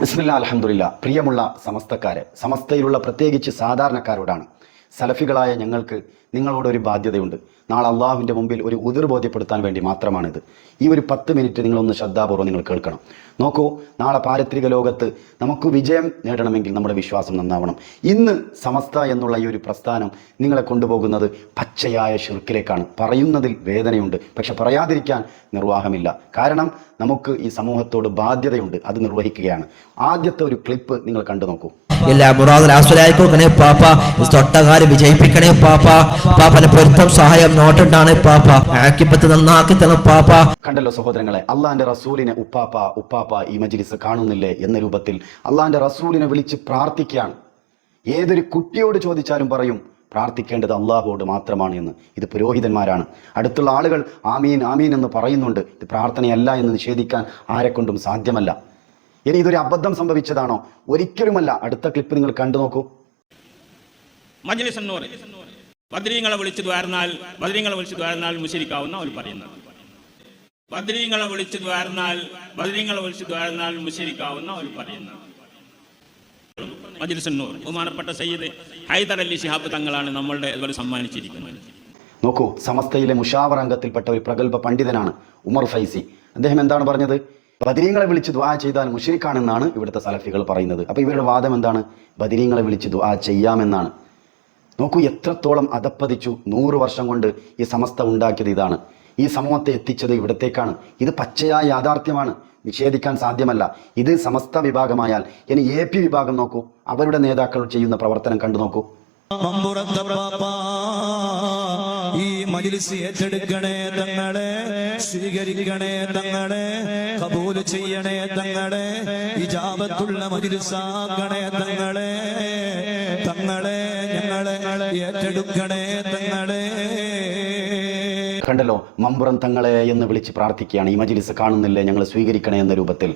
ബിസ്മില്ല അലഹമുല്ല പ്രിയമുള്ള സമസ്തക്കാരെ സമസ്തയിലുള്ള പ്രത്യേകിച്ച് സാധാരണക്കാരോടാണ് സലഫികളായ ഞങ്ങൾക്ക് നിങ്ങളോടൊരു ബാധ്യതയുണ്ട് നാളെ അള്ളാഹുവിൻ്റെ മുമ്പിൽ ഒരു ഉതിർ ബോധ്യപ്പെടുത്താൻ വേണ്ടി മാത്രമാണിത് ഈ ഒരു പത്ത് മിനിറ്റ് നിങ്ങളൊന്ന് ശ്രദ്ധാപൂർവ്വം നിങ്ങൾ കേൾക്കണം നോക്കൂ നാളെ പാരിത്രിക ലോകത്ത് നമുക്ക് വിജയം നേടണമെങ്കിൽ നമ്മുടെ വിശ്വാസം നന്നാവണം ഇന്ന് സമസ്ത എന്നുള്ള ഈ ഒരു പ്രസ്ഥാനം നിങ്ങളെ കൊണ്ടുപോകുന്നത് പച്ചയായ ഷിർക്കിലേക്കാണ് പറയുന്നതിൽ വേദനയുണ്ട് പക്ഷെ പറയാതിരിക്കാൻ നിർവാഹമില്ല കാരണം നമുക്ക് ഈ സമൂഹത്തോട് ബാധ്യതയുണ്ട് അത് നിർവഹിക്കുകയാണ് ആദ്യത്തെ ഒരു ക്ലിപ്പ് നിങ്ങൾ കണ്ടു നോക്കൂ എല്ലാ മുറാദിൽ ആസ്വലായിക്കോക്കണേ പാപ്പ തൊട്ടകാര് വിജയിപ്പിക്കണേ പാപ്പ പാപ്പന്റെ പൊരുത്തം സഹായം നോട്ടുണ്ടാണ് പാപ്പ ആക്കിപ്പത്ത് നന്നാക്കി തന്ന പാപ്പ കണ്ടല്ലോ സഹോദരങ്ങളെ അള്ളാന്റെ റസൂലിനെ ഉപ്പാപ്പ ഉപ്പാപ്പ ഈ മജിലിസ് കാണുന്നില്ലേ എന്ന രൂപത്തിൽ അള്ളാന്റെ റസൂലിനെ വിളിച്ച് പ്രാർത്ഥിക്കുകയാണ് ഏതൊരു കുട്ടിയോട് ചോദിച്ചാലും പറയും പ്രാർത്ഥിക്കേണ്ടത് അള്ളാഹുവോട് മാത്രമാണ് എന്ന് ഇത് പുരോഹിതന്മാരാണ് അടുത്തുള്ള ആളുകൾ ആമീൻ ആമീൻ എന്ന് പറയുന്നുണ്ട് ഇത് പ്രാർത്ഥനയല്ല എന്ന് നിഷേധിക്കാൻ ആരെക്കൊണ്ടും സാധ്യമല്ല ഇനി ഇതൊരു അബദ്ധം സംഭവിച്ചതാണോ ഒരിക്കലുമല്ല അടുത്ത ക്ലിപ്പ് നിങ്ങൾ കണ്ടു നോക്കൂ മജ്ലിസ് എന്ന് പറയും ബദ്രീങ്ങളെ വിളിച്ചു ദ്വാരന്നാൽ ബദ്രീങ്ങളെ വിളിച്ചു ദ്വാരന്നാൽ മുശരിക്കാവുന്ന അവർ പറയുന്നത് ബദ്രീങ്ങളെ വിളിച്ചു ദ്വാരന്നാൽ ബദ്രീങ്ങളെ വിളിച്ചു ദ്വാരന്നാൽ മുശരിക്കാവുന്ന അവർ പറയുന്നത് മജ്ലിസ് എന്നൂർ ബഹുമാനപ്പെട്ട സയ്യിദ് ഹൈദർ അലി ഷിഹാബ് തങ്ങളാണ് നമ്മളുടെ ഇതുപോലെ സമ്മാനിച്ചിരിക്കുന്നത് നോക്കൂ സമസ്തയിലെ മുഷാവർ അംഗത്തിൽപ്പെട്ട ഒരു പ്രഗത്ഭ പണ്ഡിതനാണ് ഉമർ ഫൈസി അദ്ദേഹം എന്താണ് പറഞ്ഞത് ബദിരീങ്ങളെ വിളിച്ച് ദുആ ചെയ്താൽ മുഷിരിക്കാണെന്നാണ് ഇവിടുത്തെ സലഫികൾ പറയുന്നത് അപ്പോൾ ഇവരുടെ വാദം എന്താണ് ബദിരീങ്ങളെ വിളിച്ച് ദുആ ചെയ്യാമെന്നാണ് നോക്കൂ എത്രത്തോളം അതപ്പതിച്ചു നൂറ് വർഷം കൊണ്ട് ഈ സമസ്ത ഉണ്ടാക്കിയത് ഇതാണ് ഈ സമൂഹത്തെ എത്തിച്ചത് ഇവിടത്തേക്കാണ് ഇത് പച്ചയായ യാഥാർത്ഥ്യമാണ് നിഷേധിക്കാൻ സാധ്യമല്ല ഇത് സമസ്ത വിഭാഗമായാൽ ഇനി എ പി വിഭാഗം നോക്കൂ അവരുടെ നേതാക്കൾ ചെയ്യുന്ന പ്രവർത്തനം കണ്ടു നോക്കൂ ഈ മജിലിസ് ഏറ്റെടുക്കണേ തങ്ങളെ സ്വീകരിക്കണേ തങ്ങളെ കബൂൽ ചെയ്യണേ തങ്ങളെ ഇജാബത്തുള്ള മജിലിസാക്കണേ തങ്ങളെ തങ്ങളെ ഞങ്ങളെ ഏറ്റെടുക്കണേ തങ്ങളെ കണ്ടല്ലോ മമ്പുറം തങ്ങളെ എന്ന് വിളിച്ച് പ്രാർത്ഥിക്കുകയാണ് ഈ മജിലിസ് കാണുന്നില്ലേ ഞങ്ങൾ സ്വീകരിക്കണേ എന്ന രൂപത്തിൽ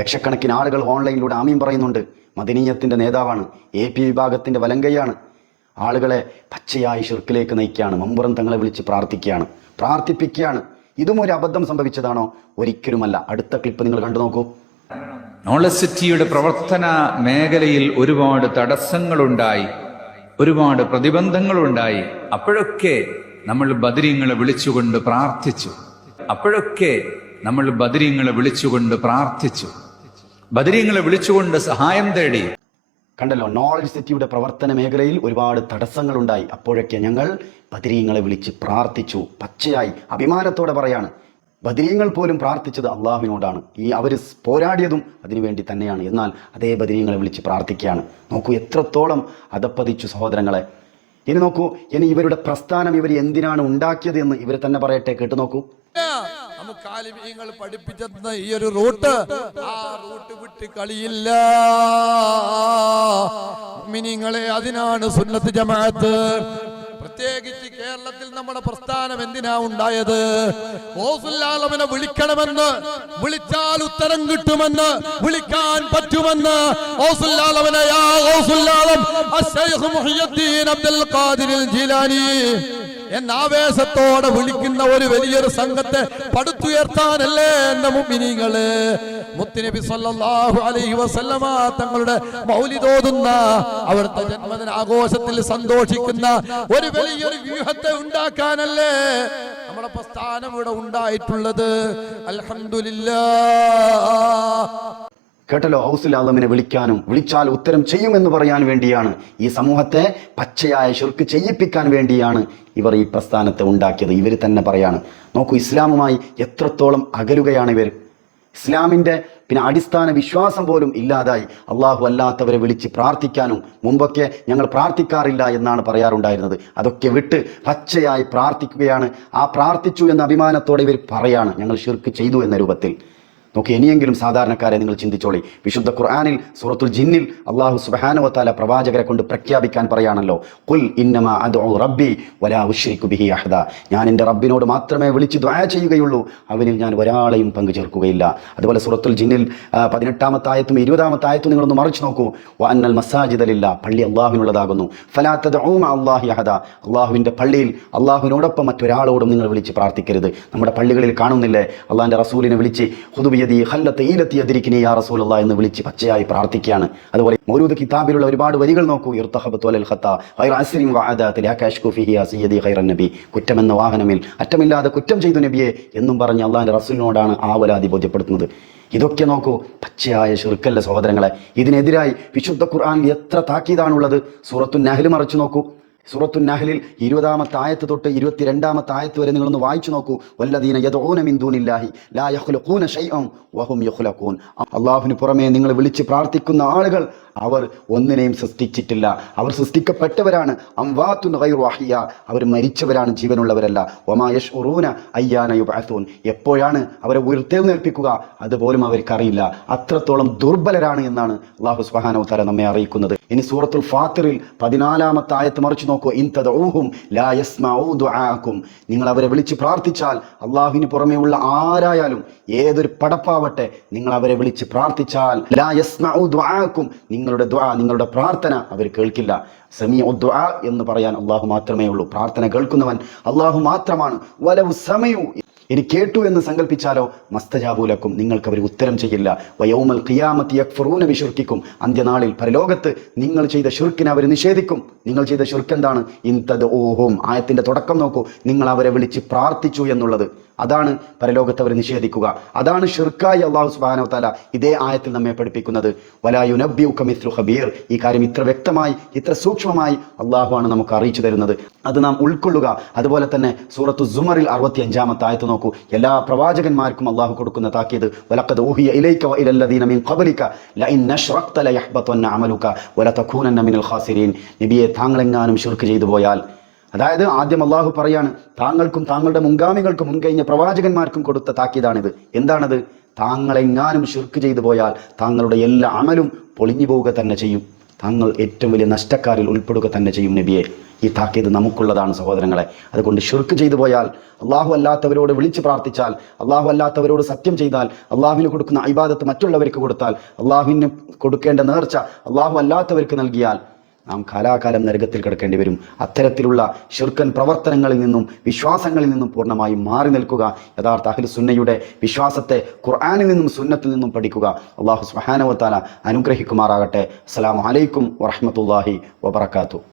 ലക്ഷക്കണക്കിന് ആളുകൾ ഓൺലൈനിലൂടെ ആമീൻ പറയുന്നുണ്ട് മദനീയത്തിൻ്റെ നേതാവാണ് എ പി വിഭാഗത്തിൻ്റെ വലങ്കയാണ് ആളുകളെ പച്ചയായി ഷിർക്കിലേക്ക് നയിക്കുകയാണ് മമ്പുറം തങ്ങളെ വിളിച്ച് പ്രാർത്ഥിക്കുകയാണ് പ്രാർത്ഥിപ്പിക്കുകയാണ് ഇതും ഒരു അബദ്ധം സംഭവിച്ചതാണോ ഒരിക്കലുമല്ല അടുത്ത ക്ലിപ്പ് നിങ്ങൾ കണ്ടു നോക്കൂ നോളജ് സിറ്റിയുടെ പ്രവർത്തന മേഖലയിൽ ഒരുപാട് തടസ്സങ്ങളുണ്ടായി ഒരുപാട് പ്രതിബന്ധങ്ങളുണ്ടായി അപ്പോഴൊക്കെ നമ്മൾ ബദരീങ്ങളെ വിളിച്ചുകൊണ്ട് പ്രാർത്ഥിച്ചു അപ്പോഴൊക്കെ നമ്മൾ ബദരീങ്ങളെ വിളിച്ചുകൊണ്ട് പ്രാർത്ഥിച്ചു ബദരീങ്ങളെ വിളിച്ചുകൊണ്ട് സഹായം തേടി കണ്ടല്ലോ നോളജ് സിറ്റിയുടെ പ്രവർത്തന മേഖലയിൽ ഒരുപാട് തടസ്സങ്ങളുണ്ടായി അപ്പോഴൊക്കെ ഞങ്ങൾ ബദരീങ്ങളെ വിളിച്ച് പ്രാർത്ഥിച്ചു പച്ചയായി അഭിമാനത്തോടെ പറയാണ് ബദരീങ്ങൾ പോലും പ്രാർത്ഥിച്ചത് അള്ളാഹുവിനോടാണ് ഈ അവർ പോരാടിയതും അതിനുവേണ്ടി തന്നെയാണ് എന്നാൽ അതേ ബദരീങ്ങളെ വിളിച്ച് പ്രാർത്ഥിക്കുകയാണ് നോക്കൂ എത്രത്തോളം അതപ്പതിച്ചു സഹോദരങ്ങളെ ഇനി നോക്കൂ ഇനി ഇവരുടെ പ്രസ്ഥാനം ഇവർ എന്തിനാണ് ഉണ്ടാക്കിയത് എന്ന് ഇവർ തന്നെ പറയട്ടെ കേട്ടു നോക്കൂ നമുക്ക് ആലിമീങ്ങൾ പഠിപ്പിച്ചെന്ന ഈ ഒരു റൂട്ട് ആ റൂട്ട് വിട്ട് കളിയില്ല മിനിങ്ങളെ അതിനാണ് സുന്നത്ത് ജമാഅത്ത് പ്രത്യേകിച്ച് കേരളത്തിൽ നമ്മുടെ പ്രസ്ഥാനം എന്തിനാ ഉണ്ടായത് ഓസുല്ലാലമനെ വിളിക്കണമെന്ന് വിളിച്ചാൽ ഉത്തരം കിട്ടുമെന്ന് വിളിക്കാൻ പറ്റുമെന്ന് ഓസുല്ലാലമനെ യാ ഓസുല്ലാലം അബ്ദുൽ ജിലാനി എന്ന ആവേശത്തോടെ വിളിക്കുന്ന ഒരു വലിയൊരു സംഘത്തെ പടുത്തുയർത്താനല്ലേ എന്ന മുമ്പിനിങ്ങള് മുത്തിനബി സല്ലാഹു അലൈഹി വസല്ലമ തങ്ങളുടെ മൗലിതോതുന്ന അവിടുത്തെ ജന്മദിന ആഘോഷത്തിൽ സന്തോഷിക്കുന്ന ഒരു വലിയൊരു വ്യൂഹത്തെ ഉണ്ടാക്കാനല്ലേ നമ്മുടെ പ്രസ്ഥാനം ഇവിടെ ഉണ്ടായിട്ടുള്ളത് അൽഹംദുലില്ലാ കേട്ടല്ലോ ഹൗസിൽ ആദമിനെ വിളിക്കാനും വിളിച്ചാൽ ഉത്തരം ചെയ്യുമെന്ന് പറയാൻ വേണ്ടിയാണ് ഈ സമൂഹത്തെ പച്ചയായ ഷിർക്ക് ചെയ്യിപ്പിക്കാൻ വേണ്ടിയാണ് ഇവർ ഈ പ്രസ്ഥാനത്തെ ഉണ്ടാക്കിയത് ഇവർ തന്നെ പറയാണ് നോക്കൂ ഇസ്ലാമുമായി എത്രത്തോളം അകലുകയാണ് ഇവർ ഇസ്ലാമിൻ്റെ പിന്നെ അടിസ്ഥാന വിശ്വാസം പോലും ഇല്ലാതായി അള്ളാഹു അല്ലാത്തവരെ വിളിച്ച് പ്രാർത്ഥിക്കാനും മുമ്പൊക്കെ ഞങ്ങൾ പ്രാർത്ഥിക്കാറില്ല എന്നാണ് പറയാറുണ്ടായിരുന്നത് അതൊക്കെ വിട്ട് പച്ചയായി പ്രാർത്ഥിക്കുകയാണ് ആ പ്രാർത്ഥിച്ചു എന്ന അഭിമാനത്തോടെ ഇവർ പറയാണ് ഞങ്ങൾ ഷിർക്ക് ചെയ്തു എന്ന രൂപത്തിൽ നോക്കി ഇനിയെങ്കിലും സാധാരണക്കാരെ നിങ്ങൾ ചിന്തിച്ചോളി വിശുദ്ധ ഖുർആാനിൽ സൂറത്തുൽ ജിന്നിൽ അള്ളാഹു സുബാനുവത്താല പ്രവാചകരെ കൊണ്ട് പ്രഖ്യാപിക്കാൻ പറയാണല്ലോ കുൽ ഇന്നമ റബ്ബി ബിഹി ഞാൻ എൻ്റെ റബ്ബിനോട് മാത്രമേ വിളിച്ച് ദ്വാ ചെയ്യുകയുള്ളൂ അവന് ഞാൻ ഒരാളെയും പങ്കു ചേർക്കുകയില്ല അതുപോലെ സൂറത്തുൽ ജിന്നിൽ പതിനെട്ടാമത്തെ ആയത്തും ഇരുപതാമത്തെ ആയത്തും നിങ്ങളൊന്ന് മറിച്ച് നോക്കൂ വന്നൽ മസാജിദലില്ല പള്ളി അള്ളാഹുവിനുള്ളതാകുന്നു ഫലാത്തത് ഓം അള്ളാഹി അഹദ അള്ളാഹുവിൻ്റെ പള്ളിയിൽ അള്ളാഹുവിനോടൊപ്പം മറ്റൊരാളോടും നിങ്ങൾ വിളിച്ച് പ്രാർത്ഥിക്കരുത് നമ്മുടെ പള്ളികളിൽ കാണുന്നില്ലേ അള്ളാഹിൻ്റെ റസൂലിനെ വിളിച്ച് ഹുദുബിയ യദി ഹല്ലത്ത് ഈലത്തി അതിരിക്കിനി യാ റസൂലുള്ള എന്ന് വിളിച്ച് പച്ചയായി പ്രാർത്ഥിക്കുകയാണ് അതുപോലെ മൗരൂദ് കിതാബിലുള്ള ഒരുപാട് വരികൾ നോക്കൂ നബി കുറ്റമെന്ന വാഹനമിൽ അറ്റമില്ലാതെ കുറ്റം ചെയ്തു നബിയെ എന്നും പറഞ്ഞ് അള്ളാഹിൻ്റെ റസൂലിനോടാണ് ആവലാതി ബോധ്യപ്പെടുത്തുന്നത് ഇതൊക്കെ നോക്കൂ പച്ചയായ ഷിർക്കല്ല സഹോദരങ്ങളെ ഇതിനെതിരായി വിശുദ്ധ ഖുർആൻ എത്ര താക്കീതാണുള്ളത് സൂറത്തു നഹൽ മറിച്ചു നോക്കൂ സുറത്തു നഹലിൽ ഇരുപതാമത്തെ ആയത്ത് തൊട്ട് ഇരുപത്തിരണ്ടാമത്തെ ആയത്ത് വരെ നിങ്ങളൊന്ന് വായിച്ചു നോക്കൂ വല്ലദീന യദൂന ലാ യഖ്ലുഖൂന ഷൈഅൻ വഹും യഖ്ലഖൂൻ അള്ളാഹുവിന് പുറമേ നിങ്ങൾ വിളിച്ച് പ്രാർത്ഥിക്കുന്ന ആളുകൾ അവർ ഒന്നിനെയും സൃഷ്ടിച്ചിട്ടില്ല അവർ സൃഷ്ടിക്കപ്പെട്ടവരാണ് അംവാത്തു നൈറുവാഹിയ അവർ മരിച്ചവരാണ് ജീവനുള്ളവരല്ല ഒമായഷ് ഉറൂന അയ്യാന യുബാത്തൂൻ എപ്പോഴാണ് അവരെ ഉയർത്തെഴുന്നേൽപ്പിക്കുക അതുപോലും അവർക്കറിയില്ല അത്രത്തോളം ദുർബലരാണ് എന്നാണ് അള്ളാഹു സുബാനവ് തല നമ്മെ അറിയിക്കുന്നത് ഇനി സൂറത്തുൽ ഫാത്തിറിൽ പതിനാലാമത്തെ ആയത്ത് മറിച്ചു നോക്കൂ ഇൻതദൂഹും ലായസ്മാക്കും നിങ്ങൾ അവരെ വിളിച്ച് പ്രാർത്ഥിച്ചാൽ അള്ളാഹുവിന് പുറമേയുള്ള ആരായാലും ഏതൊരു പടപ്പാവട്ടെ നിങ്ങൾ അവരെ വിളിച്ച് പ്രാർത്ഥിച്ചാൽ ലായസ്മാക്കും നിങ്ങൾ നിങ്ങളുടെ ദ്വാ നിങ്ങളുടെ പ്രാർത്ഥന അവർ കേൾക്കില്ല സമീ ദ്വാ എന്ന് പറയാൻ അള്ളാഹു മാത്രമേ ഉള്ളൂ പ്രാർത്ഥന കേൾക്കുന്നവൻ അള്ളാഹു മാത്രമാണ് വലവു സമയു ഇനി കേട്ടു എന്ന് സങ്കല്പിച്ചാലോ മസ്തജാബൂലക്കും നിങ്ങൾക്ക് അവർ ഉത്തരം ചെയ്യില്ല വയോമൽ ഖിയാമത്ത് യക്ഫറൂന വിശുർക്കിക്കും അന്ത്യനാളിൽ പരലോകത്ത് നിങ്ങൾ ചെയ്ത ഷുർക്കിനെ അവർ നിഷേധിക്കും നിങ്ങൾ ചെയ്ത ഷുർക്ക് എന്താണ് ഇൻ തത് ആയത്തിൻ്റെ തുടക്കം നോക്കൂ നിങ്ങൾ അവരെ വിളിച്ച് പ്രാർത്ഥിച്ചു എന്നുള്ളത് അതാണ് പരലോകത്ത് അവർ നിഷേധിക്കുക അതാണ് ഷിർക്കായി അള്ളാഹു സുബാനോ താല ഇതേ ആയത്തിൽ നമ്മെ പഠിപ്പിക്കുന്നത് വലായുനബ്യുക്കമിത്രു ഹബീർ ഈ കാര്യം ഇത്ര വ്യക്തമായി ഇത്ര സൂക്ഷ്മമായി ആണ് നമുക്ക് അറിയിച്ചു തരുന്നത് അത് നാം ഉൾക്കൊള്ളുക അതുപോലെ തന്നെ സൂറത്തു സുമറിൽ അറുപത്തി അഞ്ചാമത്തെ ആയത്ത് നോക്കൂ എല്ലാ പ്രവാചകന്മാർക്കും അള്ളാഹു കൊടുക്കുന്ന താക്കിയത് വലക്കത് ഊഹിയ ഇലൈക്ക ഇലല്ലദീന മിൻ ഖബലിക ലഇൻ നശ്റഖ്ത ലയഹ്ബതന്ന അമലുക വലതകൂനന്ന മിനൽ ഖാസിരീൻ നബിയെ താങ്കളെങ്ങാനും ഷിർക്ക് ചെയ്തു പോയാൽ അതായത് ആദ്യം അള്ളാഹു പറയാണ് താങ്കൾക്കും താങ്കളുടെ മുൻഗാമികൾക്കും മുൻകഴിഞ്ഞ പ്രവാചകന്മാർക്കും കൊടുത്ത താക്കീതാണിത് എന്താണത് താങ്കളെങ്ങാനും ഷിർക്ക് ചെയ്തു പോയാൽ താങ്കളുടെ എല്ലാ അമലും പൊളിഞ്ഞു പോവുക തന്നെ ചെയ്യും താങ്കൾ ഏറ്റവും വലിയ നഷ്ടക്കാരിൽ ഉൾപ്പെടുക തന്നെ ചെയ്യും നബിയെ ഈ താക്കീത് നമുക്കുള്ളതാണ് സഹോദരങ്ങളെ അതുകൊണ്ട് ഷുർക്ക് ചെയ്തു പോയാൽ അള്ളാഹു അല്ലാത്തവരോട് വിളിച്ച് പ്രാർത്ഥിച്ചാൽ അള്ളാഹു അല്ലാത്തവരോട് സത്യം ചെയ്താൽ അള്ളാഹുവിന് കൊടുക്കുന്ന അഭിബാദത്ത് മറ്റുള്ളവർക്ക് കൊടുത്താൽ അള്ളാഹുവിന് കൊടുക്കേണ്ട നേർച്ച അള്ളാഹു അല്ലാത്തവർക്ക് നൽകിയാൽ നാം കാലാകാലം നരകത്തിൽ കിടക്കേണ്ടി വരും അത്തരത്തിലുള്ള ഷിർക്കൻ പ്രവർത്തനങ്ങളിൽ നിന്നും വിശ്വാസങ്ങളിൽ നിന്നും പൂർണ്ണമായും മാറി നിൽക്കുക യഥാർത്ഥ അഖിൽ സുന്നയുടെ വിശ്വാസത്തെ ഖുർആാനിൽ നിന്നും സുന്നത്തിൽ നിന്നും പഠിക്കുക അള്ളാഹു സുഹാനവത്താല അനുഗ്രഹിക്കുമാറാകട്ടെ അസ്സാം വലൈക്കും വറഹമത്തല്ലാഹി വബർക്കാത്തു